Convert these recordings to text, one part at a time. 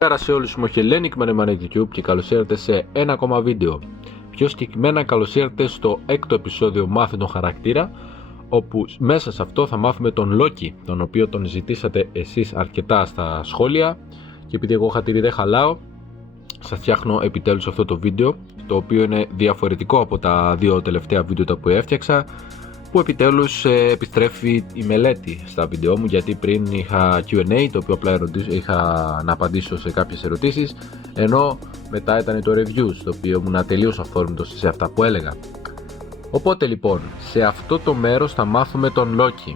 Καλησπέρα σε όλους, είμαι ο Hellenic Man YouTube και καλώς ήρθατε σε ένα ακόμα βίντεο. Πιο συγκεκριμένα καλώς ήρθατε στο 6ο επεισόδιο Μάθε τον χαρακτήρα, όπου μέσα σε αυτό θα μάθουμε τον Loki, τον οποίο τον ζητήσατε εσείς αρκετά στα σχόλια, και επειδή εγώ χατήρι δεν χαλάω, σας φτιάχνω επιτέλους αυτό το βίντεο, το οποίο είναι διαφορετικό από τα δύο τελευταία βίντεο που έφτιαξα, που επιτέλους επιστρέφει η μελέτη στα βίντεο μου, γιατί πριν είχα Q&A, το οποίο απλά είχα να απαντήσω σε κάποιες ερωτήσεις, ενώ μετά ήταν το reviews, το οποίο ήμουν τελείως αυθόρμητος σε αυτά που έλεγα. Οπότε λοιπόν, σε αυτό το μέρος θα μάθουμε τον Loki.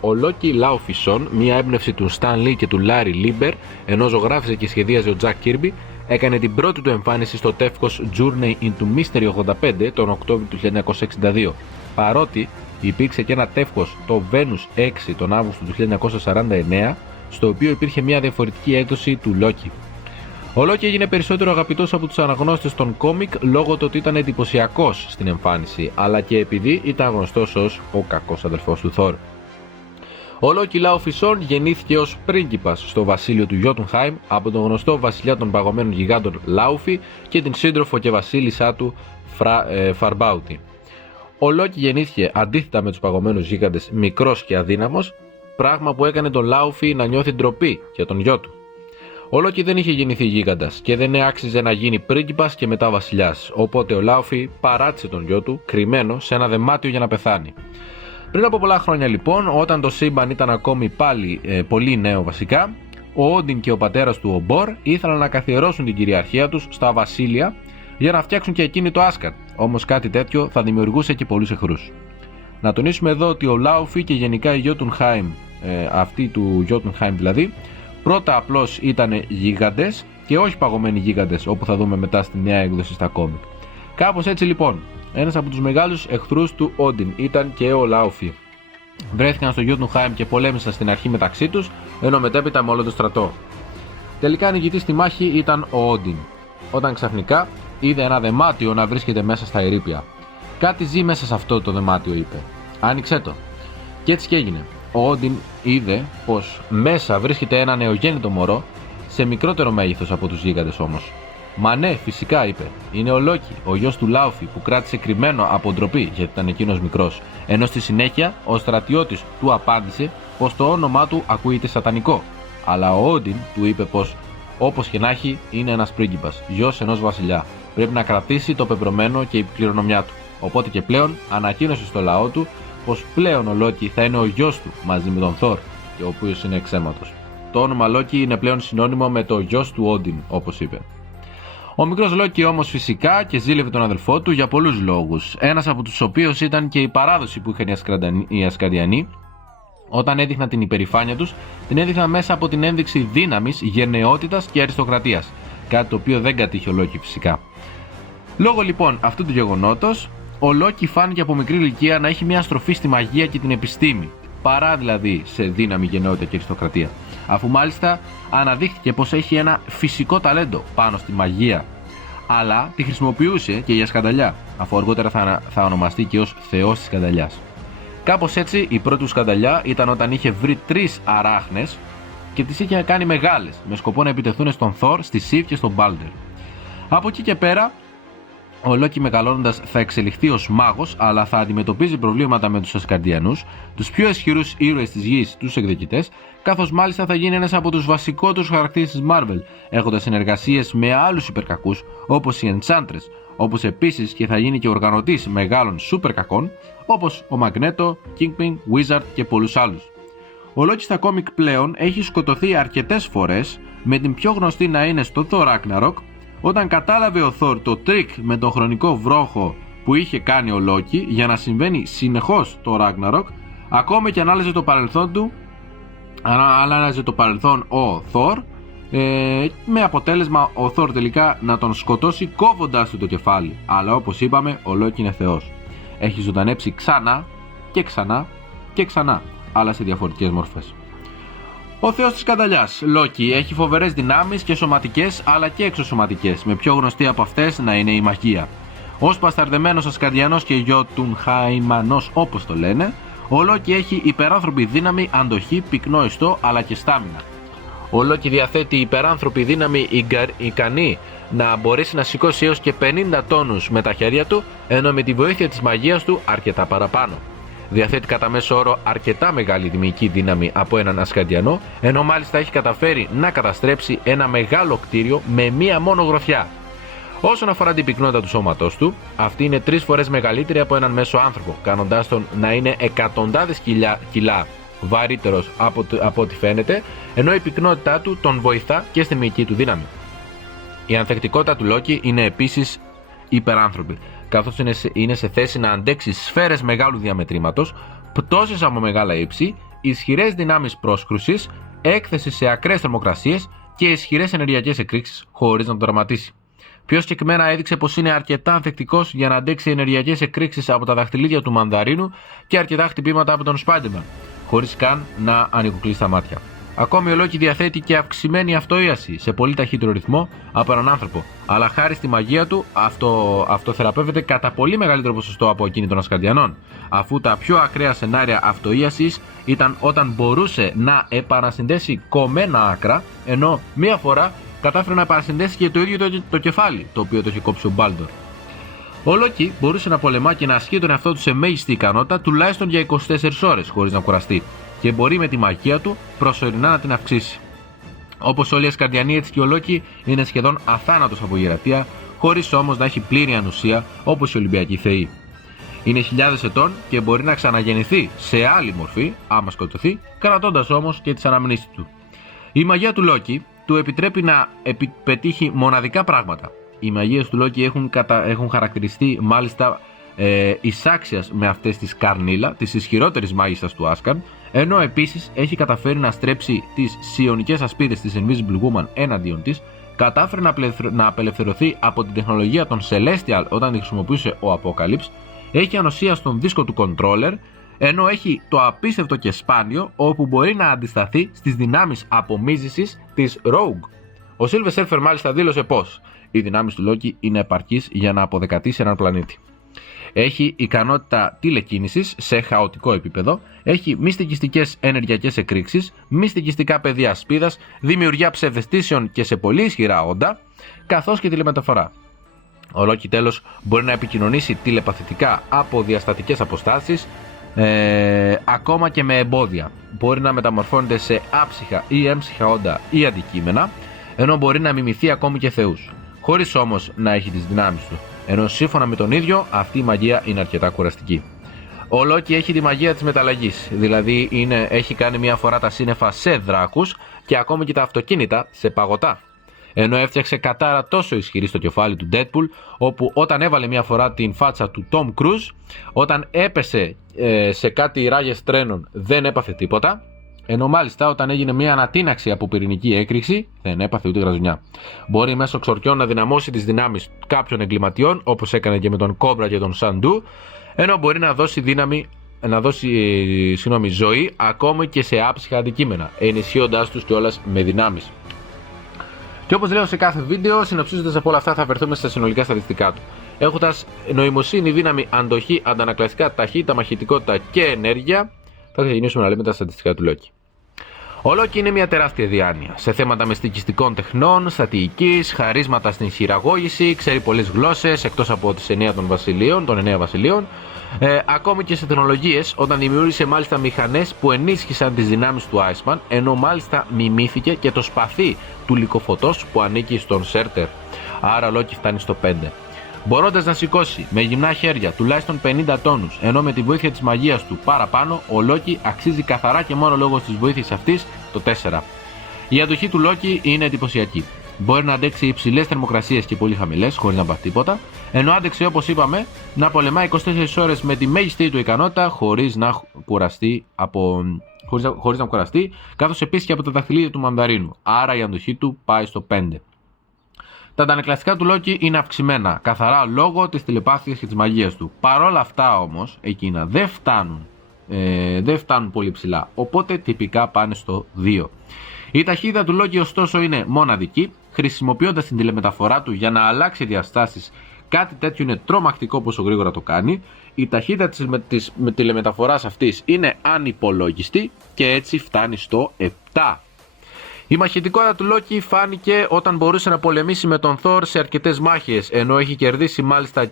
Ο Loki Laufeyson, μια έμπνευση του Stan Lee και του Larry Lieber, ενώ ζωγράφιζε και σχεδίαζε ο Jack Kirby, έκανε την πρώτη του εμφάνιση στο τεύχος Journey into Mystery 85 τον Οκτώβριο του 1962. Παρότι υπήρξε και ένα τεύχος, το Venus 6 τον Αύγουστο του 1949, στο οποίο υπήρχε μια διαφορετική έκδοση του Loki. Ο Loki έγινε περισσότερο αγαπητός από τους αναγνώστες των κόμικ λόγω του ότι ήταν εντυπωσιακός στην εμφάνιση, αλλά και επειδή ήταν γνωστός ως ο κακός αδελφός του Thor. Ο Loki Laufeyson γεννήθηκε ως πρίγκιπας στο βασίλειο του Jotunheim από τον γνωστό βασιλιά των παγωμένων γιγάντων Laufey και την σύντροφο και βασίλισσά του Farbauti. Ο Loki γεννήθηκε αντίθετα με τους παγωμένους γίγαντες μικρός και αδύναμος, πράγμα που έκανε τον Laufey να νιώθει ντροπή για τον γιο του. Ο Loki δεν είχε γεννηθεί γίγαντας και δεν άξιζε να γίνει πρίγκιπας και μετά βασιλιάς, οπότε ο Laufey παράτησε τον γιο του κρυμμένο σε ένα δεμάτιο για να πεθάνει. Πριν από πολλά χρόνια λοιπόν, όταν το σύμπαν ήταν ακόμη πάλι πολύ νέο βασικά, ο Όντιν και ο πατέρας του ο Μπορ ήθελαν να καθιερώσουν την κυριαρχία τους στα βασίλεια για να φτιάξουν και εκείνοι το Άσγαρντ, όμως κάτι τέτοιο θα δημιουργούσε και πολλούς εχθρούς. Να τονίσουμε εδώ ότι ο Laufey και γενικά η Jotunheim, αυτοί του Jotunheim δηλαδή, πρώτα απλώς ήταν γίγαντες και όχι παγωμένοι γίγαντες, όπου θα δούμε μετά στη νέα έκδοση στα κόμικ. Κάπως έτσι λοιπόν, ένας από τους μεγάλους εχθρούς του Όντιν ήταν και ο Laufey. Βρέθηκαν στο Jotunheim και πολέμησαν στην αρχή μεταξύ τους, ενώ μετέπειτα με όλο το στρατό. Τελικά νικητής στη μάχη ήταν ο Όντιν, όταν ξαφνικά είδε ένα δεμάτιο να βρίσκεται μέσα στα ερείπια. Κάτι ζει μέσα σε αυτό το δεμάτιο, είπε. Άνοιξέ το. Και έτσι και έγινε. Ο Όντιν είδε πως μέσα βρίσκεται ένα νεογέννητο μωρό, σε μικρότερο μέγεθος από τους γίγαντες όμως. Μα ναι, φυσικά, είπε. Είναι ο Loki, ο γιος του Laufey, που κράτησε κρυμμένο από ντροπή γιατί ήταν εκείνος μικρός. Ενώ στη συνέχεια ο στρατιώτης του απάντησε πως το όνομά του ακούγεται σατανικό. Αλλά ο Όντιν του είπε πως όπως και να έχει είναι ένας πρίγκιπας, γιος ενός βασιλιά. Πρέπει να κρατήσει το πεπρωμένο και η κληρονομιά του. Οπότε και πλέον ανακοίνωσε στο λαό του πως πλέον ο Loki θα είναι ο γιος του μαζί με τον Thor, και ο οποίος είναι εξαίματος. Το όνομα Loki είναι πλέον συνώνυμο με το γιος του Όντιν, όπως είπε. Ο μικρός Loki όμως φυσικά και ζήλευε τον αδελφό του για πολλούς λόγους. Ένας από τους οποίους ήταν και η παράδοση που είχαν οι Ασκαριανοί. Όταν έδειχναν την υπερηφάνεια τους, την έδειχναν μέσα από την ένδειξη δύναμης, γενναιότητας και αριστοκρατίας. Κάτι το οποίο δεν κατήχε ο Loki φυσικά. Λόγω λοιπόν αυτού του γεγονότος, ο Loki φάνηκε από μικρή ηλικία να έχει μια στροφή στη μαγεία και την επιστήμη, παρά δηλαδή σε δύναμη, γενναιότητα και αριστοκρατία. Αφού μάλιστα αναδείχθηκε πως έχει ένα φυσικό ταλέντο πάνω στη μαγεία, αλλά τη χρησιμοποιούσε και για σκανταλιά, αφού αργότερα θα ονομαστεί και ως θεός της σκανταλιάς. Κάπως έτσι η πρώτη του σκανταλιά ήταν όταν είχε βρει 3 αράχνες και τις είχε κάνει μεγάλες, με σκοπό να επιτεθούν στον Thor, στη Sif και στον Balder. Από εκεί και πέρα, ο Loki μεγαλώνοντας θα εξελιχθεί ως μάγος, αλλά θα αντιμετωπίζει προβλήματα με τους Ασκαρδιανούς, τους πιο ισχυρούς ήρωες της γης, τους εκδικητές, καθώς μάλιστα θα γίνει ένας από τους βασικότερους χαρακτήρες της Marvel, έχοντας συνεργασίες με άλλους υπερκακούς όπως οι Enchantress, όπως επίσης και θα γίνει και οργανωτής μεγάλων σούπερ κακών, όπως ο Magneto, Kingpin, Wizard και πολλούς άλλους. Ο Loki στα κόμικ πλέον έχει σκοτωθεί αρκετές φορές, με την πιο γνωστή να είναι στο Thor Ragnarok, όταν κατάλαβε ο Thor το τρίκ με τον χρονικό βρόχο που είχε κάνει ο Loki για να συμβαίνει συνεχώς το Ragnarok, ακόμα και αν άλλαζε το παρελθόν του, άλλαζε το παρελθόν ο Thor, με αποτέλεσμα ο Thor τελικά να τον σκοτώσει κόβοντας του το κεφάλι. Αλλά όπως είπαμε, ο Loki είναι θεός. Έχει ζωντανέψει ξανά και ξανά και ξανά, αλλά σε διαφορετικές μορφές. Ο θεός της σκανταλιάς, Loki, έχει φοβερές δυνάμεις και σωματικές αλλά και εξωσωματικές, με πιο γνωστή από αυτές να είναι η μαγεία. Ως πασταρδεμένος Ασκαρδιανός και Jotunheimανός όπως το λένε, ο Loki έχει υπεράνθρωπη δύναμη, αντοχή, πυκνό ιστό αλλά και στάμινα. Ο Λόκι διαθέτει υπεράνθρωπη δύναμη ικανή να μπορέσει να σηκώσει έως και 50 τόνους με τα χέρια του, ενώ με τη βοήθεια της μαγείας του αρκετά παραπάνω. Διαθέτει κατά μέσο όρο αρκετά μεγάλη δημιουργική δύναμη από έναν Ασκαντιανό, ενώ μάλιστα έχει καταφέρει να καταστρέψει ένα μεγάλο κτίριο με μία μόνο γροθιά. Όσον αφορά την πυκνότητα του σώματός του, αυτή είναι 3 φορές μεγαλύτερη από έναν μέσο άνθρωπο, κάνοντάς τον να είναι εκατοντάδες κιλά βαρύτερος από ό,τι φαίνεται, ενώ η πυκνότητά του τον βοηθά και στη μυϊκή του δύναμη. Η ανθεκτικότητα του Λόκι είναι επίσης υπεράνθρωπη, καθώς είναι σε θέση να αντέξει σφαίρες μεγάλου διαμετρήματος, πτώσεις από μεγάλα ύψη, ισχυρές δυνάμεις πρόσκρουσης, έκθεση σε ακραίες θερμοκρασίες και ισχυρές ενεργειακές εκρήξεις χωρίς να τον τερματίσει. Πιο συγκεκριμένα έδειξε πως είναι αρκετά ανθεκτικός για να αντέξει ενεργειακές εκρήξεις από τα δαχτυλίδια του Μανδαρίνου και αρκετά χτυπήματα από τον Spider-Man, χωρίς καν να ανοιγοκλείσει τα μάτια. Ακόμη ο Λόκι διαθέτει και αυξημένη αυτοίαση σε πολύ ταχύτερο ρυθμό από έναν άνθρωπο, αλλά χάρη στη μαγεία του αυτοθεραπεύεται κατά πολύ μεγαλύτερο ποσοστό από εκείνη των Ασκαντιανών, αφού τα πιο ακραία σενάρια αυτοίασης ήταν όταν μπορούσε να επανασυνδέσει κομμένα άκρα, ενώ μία φορά κατάφερε να επανασυνδέσει και το ίδιο το κεφάλι, το οποίο το είχε κόψει ο Μπάλντορ. Ο Λόκι μπορούσε να πολεμά και να ασκεί τον εαυτό του σε μέγιστη ικανότητα τουλάχιστον για 24 ώρες χωρίς να κουραστεί, και μπορεί με τη μαγεία του προσωρινά να την αυξήσει. Όπως όλοι οι Ασκαντιανοί, έτσι και ο Λόκι είναι σχεδόν αθάνατος από γερατεία, χωρίς όμως να έχει πλήρη ανοσία όπως οι Ολυμπιακοί Θεοί. Είναι χιλιάδες ετών και μπορεί να ξαναγεννηθεί σε άλλη μορφή, άμα σκοτωθεί, κρατώντας όμως και τις αναμνήσεις του. Η μαγεία του Λόκι του επιτρέπει να πετύχει μοναδικά πράγματα. Οι μαγείες του Λόκι έχουν χαρακτηριστεί μάλιστα εισάξιας με αυτές της Καρνίλα, της ισχυρότερης μάγισσας του Άσκαρντ, ενώ επίσης έχει καταφέρει να στρέψει τις σιωνικές ασπίδες της Invisible Woman εναντίον της, κατάφερε να απελευθερωθεί από την τεχνολογία των Celestial όταν τη χρησιμοποιούσε ο Apocalypse, έχει ανοσία στον δίσκο του Controller, ενώ έχει το απίστευτο και σπάνιο όπου μπορεί να αντισταθεί στις δυνάμεις απομίζησης της Rogue. Ο Silver Surfer μάλιστα δήλωσε πως οι δυνάμεις του Λόκι είναι επαρκείς για να αποδεκατήσει έναν πλανήτη. Έχει ικανότητα τηλεκίνησης σε χαοτικό επίπεδο, έχει μυστικιστικές ενεργειακές εκρήξεις, μυστικιστικά πεδία ασπίδας, δημιουργία ψευδαισθήσεων και σε πολύ ισχυρά όντα, καθώς και τηλεμεταφορά. Ο Λόκι τέλος μπορεί να επικοινωνήσει τηλεπαθητικά από διαστατικές αποστάσεις, ακόμα και με εμπόδια. Μπορεί να μεταμορφώνεται σε άψυχα ή έμψυχα όντα ή αντικείμενα, ενώ μπορεί να μιμηθεί ακόμη και θεούς, χωρίς όμως να έχει τις δυνάμεις του, ενώ σύμφωνα με τον ίδιο αυτή η μαγεία είναι αρκετά κουραστική. Ο Λόκι έχει τη μαγεία της μεταλλαγής, δηλαδή έχει κάνει μία φορά τα σύννεφα σε δράκους και ακόμη και τα αυτοκίνητα σε παγωτά. Ενώ έφτιαξε κατάρα τόσο ισχυρή στο κεφάλι του Deadpool, όπου όταν έβαλε μία φορά την φάτσα του Tom Cruise, όταν έπεσε σε κάτι ράγες τρένων δεν έπαθε τίποτα, ενώ μάλιστα όταν έγινε μία ανατείναξη από πυρηνική έκρηξη δεν έπαθε ούτε γραζουνιά. Μπορεί μέσω ξορκιών να δυναμώσει τις δυνάμεις κάποιων εγκληματιών, όπως έκανε και με τον Κόμπρα και τον Σαντού, ενώ μπορεί να δώσει ζωή ακόμη και σε άψυχα αντικείμενα, ενισχύοντάς τους κιόλας με δυνάμεις. Και όπως λέω σε κάθε βίντεο, συνοψίζοντας από όλα αυτά, θα αφαιρθούμε στα συνολικά στατιστικά του. Έχοντας νοημοσύνη, δύναμη, αντοχή, αντανακλαστικά, ταχύτητα, μαχητικότητα και ενέργεια, θα ξεκινήσουμε να λέμε τα στατιστικά του Λόκι. Ο Λόκι είναι μια τεράστια διάνοια σε θέματα μυστικιστικών τεχνών, στρατηγικής, χαρίσματα στην χειραγώγηση, ξέρει πολλές γλώσσες εκτός από τις 9 των 9 βασιλείων, ακόμη και σε τεχνολογίες, όταν δημιούργησε μάλιστα μηχανές που ενίσχυσαν τις δυνάμεις του Iceman, ενώ μάλιστα μιμήθηκε και το σπαθί του λυκοφωτός που ανήκει στον Σέρτερ. Άρα ο Λόκι φτάνει στο 5. Μπορώντας να σηκώσει με γυμνά χέρια τουλάχιστον 50 τόνους, ενώ με τη βοήθεια της μαγείας του παραπάνω, ο Λόκι αξίζει καθαρά και μόνο λόγω της βοήθειας αυτής το 4. Η αντοχή του Λόκι είναι εντυπωσιακή. Μπορεί να αντέξει υψηλές θερμοκρασίες και πολύ χαμηλές, χωρίς να πάθει τίποτα, ενώ άντεξε, όπως είπαμε, να πολεμάει 24 ώρες με τη μέγιστη του ικανότητα χωρίς να κουραστεί, καθώς επίσης και από τα δαχτυλίδια του Μανδαρίνου. Άρα η αντοχή του πάει στο 5. Τα αντανακλαστικά του Λόκι είναι αυξημένα, καθαρά λόγω της τηλεπάθειας και της μαγείας του. Παρόλα αυτά όμως, εκείνα δεν φτάνουν πολύ ψηλά, οπότε τυπικά πάνε στο 2. Η ταχύτητα του Λόκι ωστόσο είναι μοναδική, χρησιμοποιώντας την τηλεμεταφορά του για να αλλάξει διαστάσεις. Κάτι τέτοιο είναι τρομακτικό πόσο γρήγορα το κάνει. Η ταχύτητα της τηλεμεταφοράς αυτής είναι ανυπολόγιστη και έτσι φτάνει στο 7. Η μαχητικότητα του Loki φάνηκε όταν μπορούσε να πολεμήσει με τον Thor σε αρκετές μάχες, ενώ έχει κερδίσει μάλιστα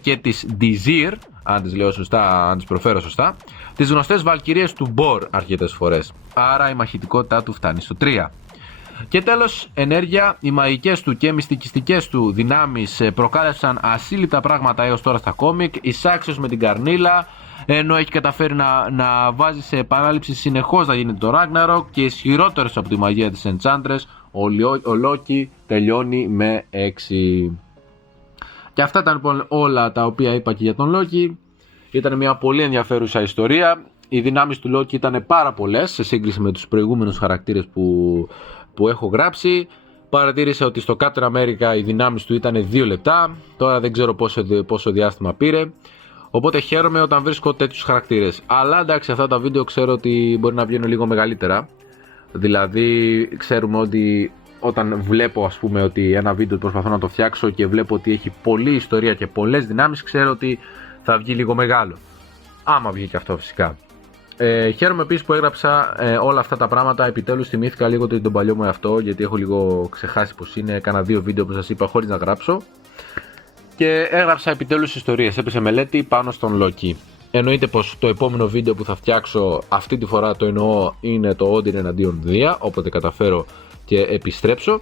και τις Dizir, αν τις λέω σωστά, αν τις προφέρω σωστά, τις γνωστές βαλκυρίες του Bor αρκετές φορές. Άρα η μαχητικότητά του φτάνει στο 3. Και τέλος, ενέργεια. Οι μαγικές του και μυστικιστικές του δυνάμεις προκάλεσαν ασύλληπτα πράγματα έως τώρα στα κόμικ. Εισάξιος με την καρνίλα, ενώ έχει καταφέρει να βάζει σε επανάληψη συνεχώς να γίνεται το Ragnarok, και ισχυρότερος από τη μαγεία της Enchantress, ο Loki τελειώνει με 6. Και αυτά ήταν λοιπόν όλα τα οποία είπα και για τον Loki. Ήταν μια πολύ ενδιαφέρουσα ιστορία. Οι δυνάμεις του Loki ήταν πάρα πολλές σε σύγκριση με τους προηγούμενους χαρακτήρες που έχω γράψει. Παρατήρησα ότι στο Captain America οι δυνάμεις του ήταν 2 λεπτά. Τώρα δεν ξέρω πόσο διάστημα πήρε. Οπότε χαίρομαι όταν βρίσκω τέτοιους χαρακτήρες. Αλλά εντάξει, αυτά τα βίντεο ξέρω ότι μπορεί να βγαίνουν λίγο μεγαλύτερα. Δηλαδή ξέρουμε ότι όταν βλέπω, ας πούμε, ότι ένα βίντεο προσπαθώ να το φτιάξω και βλέπω ότι έχει πολλή ιστορία και πολλές δυνάμεις, ξέρω ότι θα βγει λίγο μεγάλο. Άμα βγει και αυτό φυσικά. Χαίρομαι επίσης που έγραψα όλα αυτά τα πράγματα. Επιτέλους θυμήθηκα λίγο τον παλιό μου εαυτό, γιατί έχω λίγο ξεχάσει πως είναι. Έκανα 2 βίντεο που σας είπα χωρίς να γράψω. Και έγραψα επιτέλους ιστορίες. Έπεσε μελέτη πάνω στον Loki. Εννοείται πως το επόμενο βίντεο που θα φτιάξω, αυτή τη φορά το εννοώ, είναι το Odin εναντίον Δία. Όποτε καταφέρω και επιστρέψω.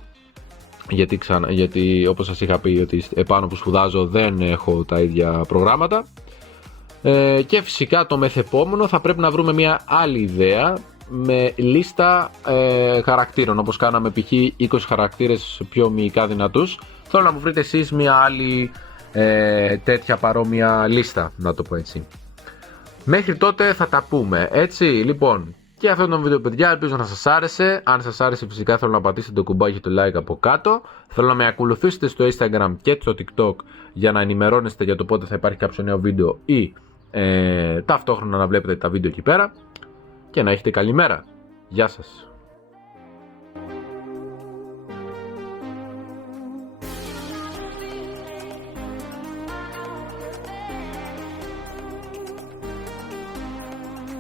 Γιατί όπως σας είχα πει, ότι επάνω που σπουδάζω δεν έχω τα ίδια προγράμματα. Και φυσικά το μεθεπόμενο θα πρέπει να βρούμε μια άλλη ιδέα με λίστα χαρακτήρων, όπως κάναμε π.χ. 20 χαρακτήρες πιο μυϊκά δυνατούς. Θέλω να μου βρείτε εσείς μια άλλη τέτοια παρόμοια λίστα, να το πω έτσι. Μέχρι τότε θα τα πούμε, έτσι. Λοιπόν, και αυτό το βίντεο, παιδιά, ελπίζω να σας άρεσε. Αν σας άρεσε, φυσικά θέλω να πατήσετε το κουμπάκι και το like από κάτω. Θέλω να με ακολουθήσετε στο Instagram και στο TikTok για να ενημερώνεστε για το πότε θα υπάρχει κάποιο νέο βίντεο ή ταυτόχρονα να βλέπετε τα βίντεο εκεί πέρα. Και να έχετε καλή μέρα. Γεια σας.